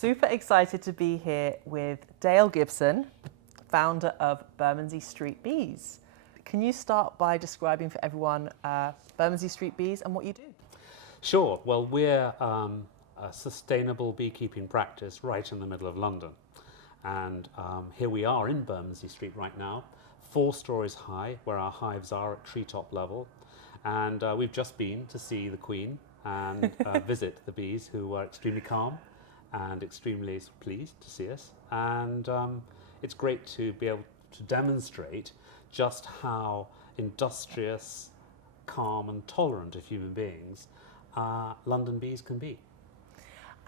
Super excited to be here with Dale Gibson, founder of Bermondsey Street Bees. Can you start by describing for everyone Bermondsey Street Bees and what you do? Sure. Well, we're a sustainable beekeeping practice right in the middle of London. And here we are in Bermondsey Street right now, 4 stories high, where our hives are at treetop level. And we've just been to see the Queen and visit the bees, who are extremely calm and extremely pleased to see us. And it's great to be able to demonstrate just how industrious, calm and tolerant of human beings London bees can be.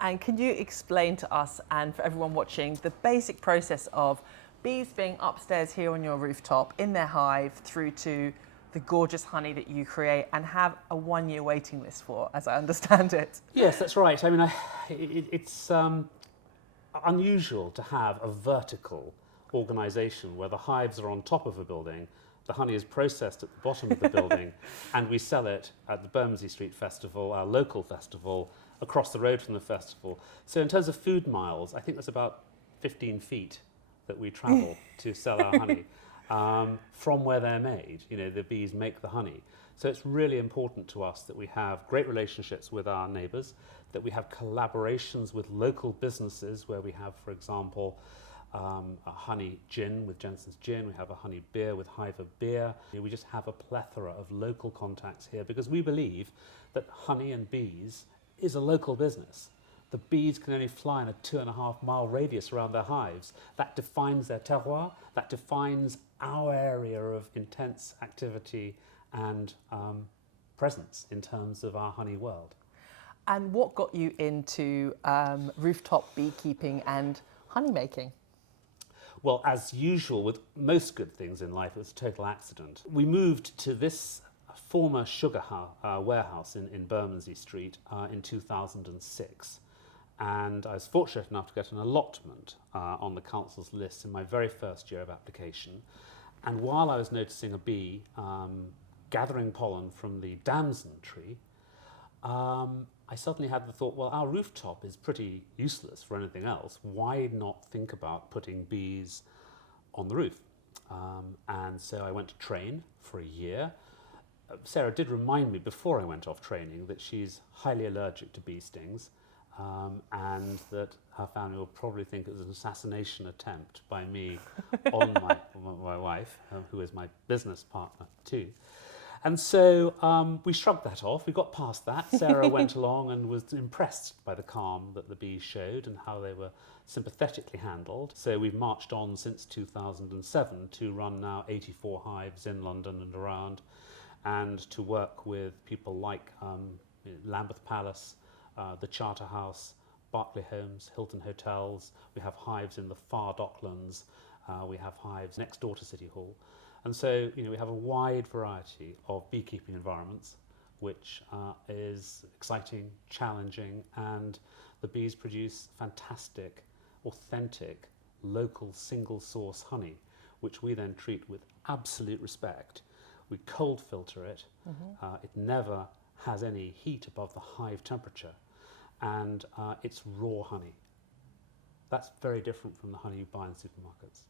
And can you explain to us and for everyone watching the basic process of bees being upstairs here on your rooftop in their hive through to the gorgeous honey that you create and have a 1-year waiting list for, as I understand it? Yes, that's right. I mean, it's unusual to have a vertical organisation where the hives are on top of a building, the honey is processed at the bottom of the building, and we sell it at the Bermondsey Street Festival, our local festival, across the road from the festival. So in terms of food miles, I think there's about 15 feet that we travel to sell our honey from where they're made. You know, the bees make the honey. So it's really important to us that we have great relationships with our neighbours, that we have collaborations with local businesses where we have, for example, a honey gin with Jensen's Gin, we have a honey beer with Hive Beer. We just have a plethora of local contacts here because we believe that honey and bees is a local business. The bees can only fly in a 2.5-mile radius around their hives. That defines their terroir, that defines our area of intense activity and presence in terms of our honey world. And what got you into rooftop beekeeping and honey making? Well, as usual with most good things in life, it was a total accident. We moved to this former sugar warehouse in Bermondsey Street in 2006. And I was fortunate enough to get an allotment on the council's list in my very first year of application. And while I was noticing a bee gathering pollen from the damson tree, I suddenly had the thought, well, our rooftop is pretty useless for anything else. Why not think about putting bees on the roof? And so I went to train for a year. Sarah did remind me before I went off training that she's highly allergic to bee stings. And that her family will probably think it was an assassination attempt by me on my wife, who is my business partner too. And so we shrugged that off. We got past that. Sarah went along and was impressed by the calm that the bees showed and how they were sympathetically handled. So we've marched on since 2007 to run now 84 hives in London and around, and to work with people like Lambeth Palace, the Charter House, Berkeley Homes, Hilton Hotels. We have hives in the far Docklands. We have hives next door to City Hall. And so, you know, we have a wide variety of beekeeping environments, which is exciting, challenging, and the bees produce fantastic, authentic, local single-source honey, which we then treat with absolute respect. We cold filter it. It never has any heat above the hive temperature, and it's raw honey. That's very different from the honey you buy in supermarkets.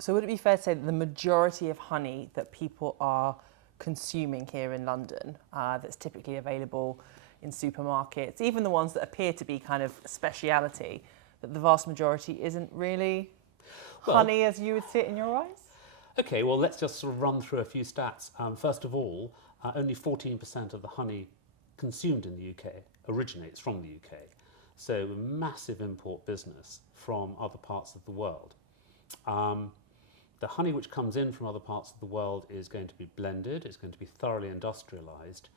So would it be fair to say that the majority of honey that people are consuming here in London, that's typically available in supermarkets, even the ones that appear to be kind of speciality, that the vast majority isn't really honey as you would see it in your eyes? Okay, well, let's just sort of run through a few stats. First of all, only 14% of the honey consumed in the UK originates from the UK. So a massive import business from other parts of the world. The honey which comes in from other parts of the world is going to be blended, it's going to be thoroughly industrialised,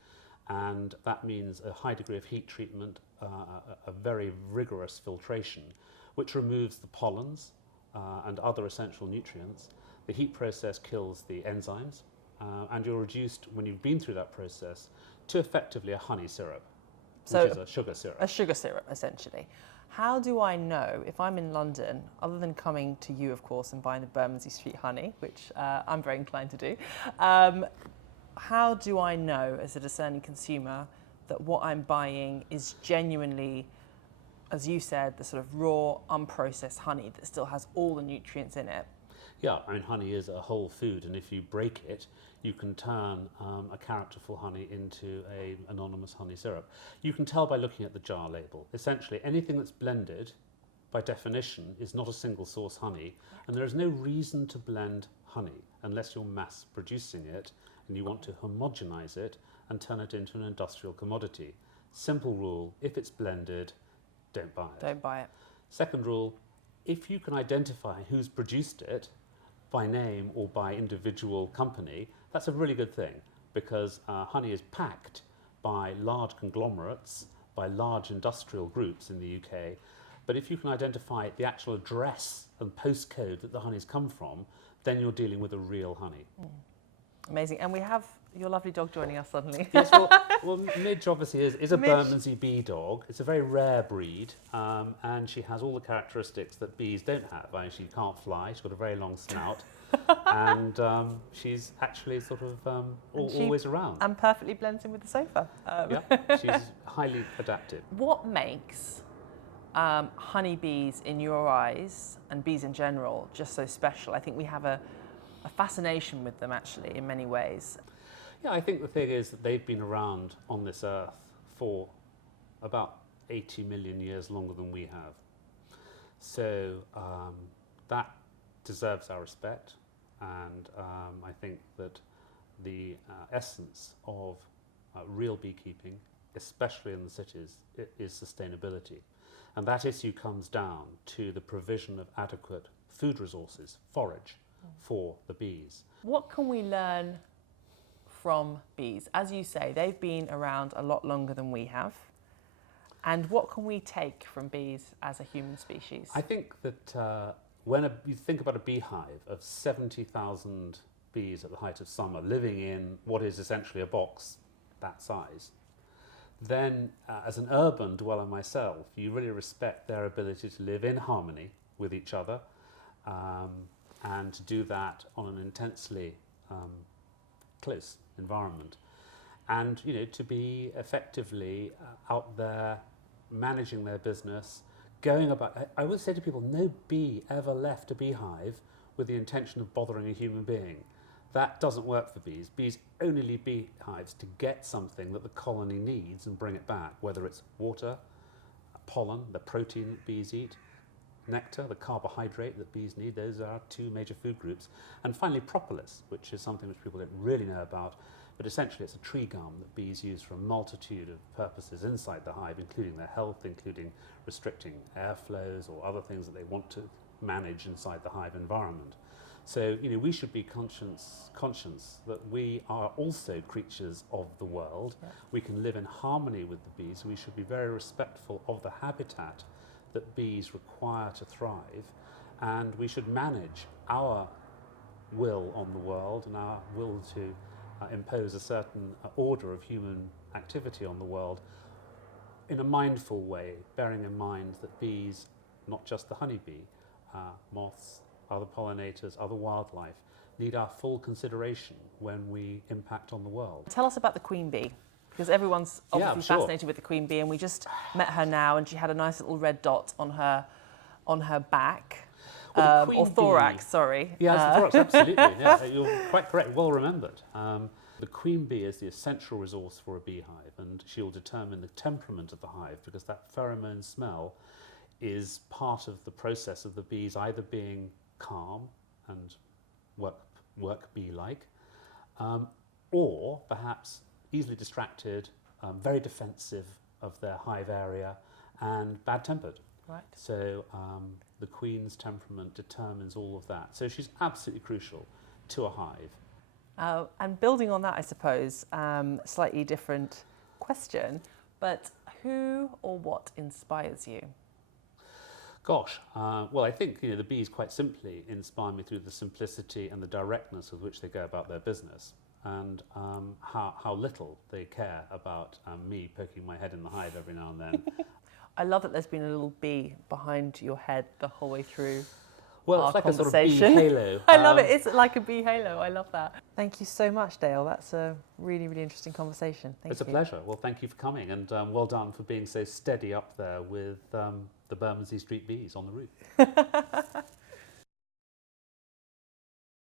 and that means a high degree of heat treatment, a very rigorous filtration, which removes the pollens and other essential nutrients. The heat process kills the enzymes, and you're reduced, when you've been through that process, to effectively a honey syrup, which is a sugar syrup. A sugar syrup, essentially. How do I know, if I'm in London, other than coming to you, of course, and buying the Bermondsey Street honey, which I'm very inclined to do, how do I know, as a discerning consumer, that what I'm buying is genuinely as you said, the sort of raw, unprocessed honey that still has all the nutrients in it. Yeah, I mean, honey is a whole food, and if you break it, you can turn a characterful honey into an anonymous honey syrup. You can tell by looking at the jar label. Essentially, anything that's blended, by definition, is not a single source honey, and there is no reason to blend honey unless you're mass producing it and you want to homogenize it and turn it into an industrial commodity. Simple rule, if it's blended, don't buy it. Don't buy it. Second rule, if you can identify who's produced it by name or by individual company, that's a really good thing, because honey is packed by large conglomerates, by large industrial groups in the UK. But if you can identify the actual address and postcode that the honey's come from, then you're dealing with a real honey. Amazing. And we have your lovely dog joining us suddenly. Yes, well, Midge obviously is a Bermondsey bee dog. It's a very rare breed, and she has all the characteristics that bees don't have. I mean, she can't fly, she's got a very long snout, and she's actually sort of always around. And perfectly blends in with the sofa. Yeah, she's highly adaptive. What makes honeybees in your eyes, and bees in general, just so special? I think we have a fascination with them, actually, in many ways. Yeah, I think the thing is that they've been around on this earth for about 80 million years longer than we have. So that deserves our respect, and I think that the essence of real beekeeping, especially in the cities, is sustainability. And that issue comes down to the provision of adequate food resources, forage, for the bees. What can we learn from bees? As you say, they've been around a lot longer than we have. And what can we take from bees as a human species? I think that when you think about a beehive of 70,000 bees at the height of summer living in what is essentially a box that size, then as an urban dweller myself, you really respect their ability to live in harmony with each other, and to do that on an intensely close environment, and to be effectively out there managing their business, going about. I would say to people, no bee ever left a beehive with the intention of bothering a human being. That doesn't work for bees. Bees only leave beehives to get something that the colony needs and bring it back, whether it's water, pollen, the protein that bees eat, nectar, the carbohydrate that bees need. Those are our two major food groups. And finally, propolis, which is something which people don't really know about, but essentially it's a tree gum that bees use for a multitude of purposes inside the hive, including their health, including restricting airflows or other things that they want to manage inside the hive environment. So, we should be conscious that we are also creatures of the world. Yeah. We can live in harmony with the bees. We should be very respectful of the habitat that bees require to thrive, and we should manage our will on the world and our will to impose a certain order of human activity on the world in a mindful way, bearing in mind that bees, not just the honeybee, moths, other pollinators, other wildlife, need our full consideration when we impact on the world. Tell us about the queen bee, because everyone's obviously fascinated with the queen bee, and we just met her now, and she had a nice little red dot on her back, or thorax. Sorry. Yeah, it's the thorax, absolutely. Yeah, you're quite correct. Well remembered. The queen bee is the essential resource for a beehive, and she'll determine the temperament of the hive, because that pheromone smell is part of the process of the bees either being calm and work bee-like, or perhaps easily distracted, very defensive of their hive area, and bad-tempered. Right. So the queen's temperament determines all of that. So she's absolutely crucial to a hive. And building on that, I suppose, slightly different question, but who or what inspires you? Gosh, well, I think the bees quite simply inspire me through the simplicity and the directness with which they go about their business, and how little they care about me poking my head in the hive every now and then. I love that there's been a little bee behind your head the whole way through. Well, our it's like a sort of bee conversation. halo. I love it. It's like a bee halo. I love that. Thank you so much, Dale. That's a really, really interesting conversation. Thank It's you. a pleasure. Well, thank you for coming, and well done for being so steady up there with the Bermondsey Street Bees on the roof.